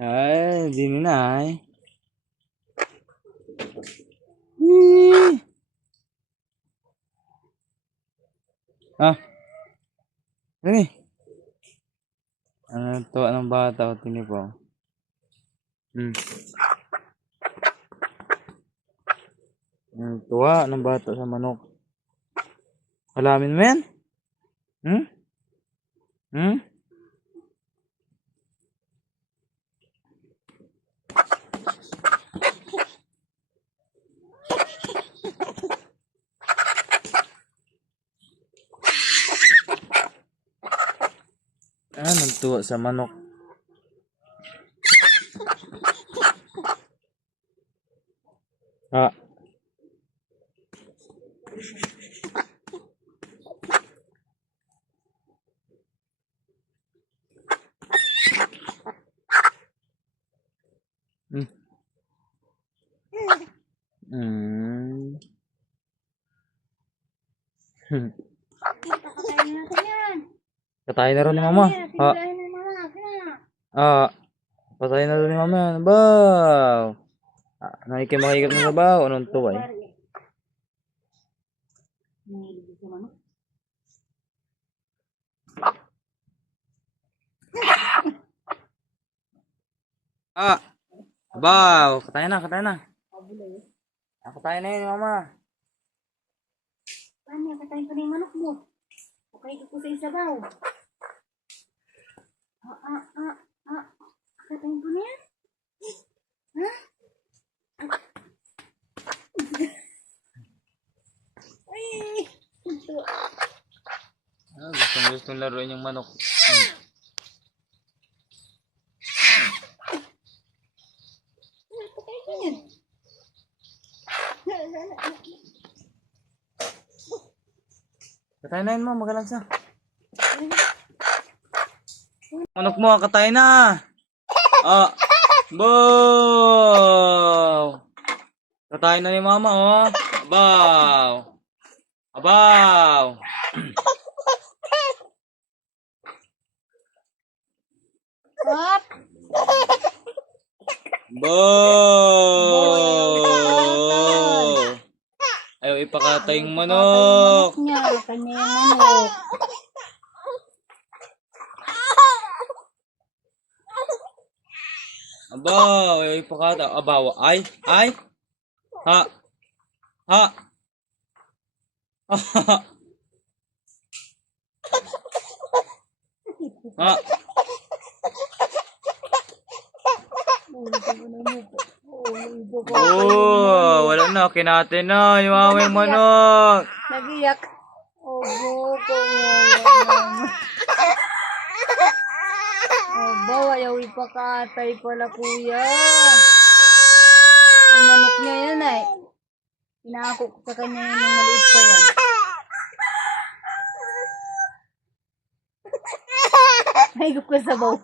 Ay, di na ay. Hmm. Ah, ini. Ano to? Anong bata o tinipo? Hmm. Tuwa ng bata sa manok. Alamin mo yan? Hmm? Hmm? Nagtuwa sa manok. Ah. Hmm. Hmm. Papakain natin yan. Katayin na rin ni mama. Ah. Tindahin na mama. Ah. Patayin na rin ni mama. Baw. Nakikimakikip na sa baw. Anong tuwa eh? Ah. Baw. Katayin na, katayin na. Katayin na yun, mama. Paano? Katayin ko na yung manok mo. Okay ko sa isabaw. Katayin ko na yan. Ha? Ay! Ito. Gustong laruin yung manok. Patayin ko yan. Katayin na yun, mama. Magalansa. Manok mo, katayin na. Ah. Baw. Katayin na ni mama, oh. Baw. Abaw. What? Baw. Ayaw ipakatay yung manok. Niya, kanya yung manok. Abaw, ayaw ipakatay. Abaw, ay. Ha. Ha. Ha. Oh, wala na. Kinate na. Yung aming manok. Nagiyak. Obo ko Obo, ayaw ipakatay pala kuya. Ang manok niya yan ay. Pinako ko sa kanya yun ng maliit pa yan. Ay, ko sa bawa.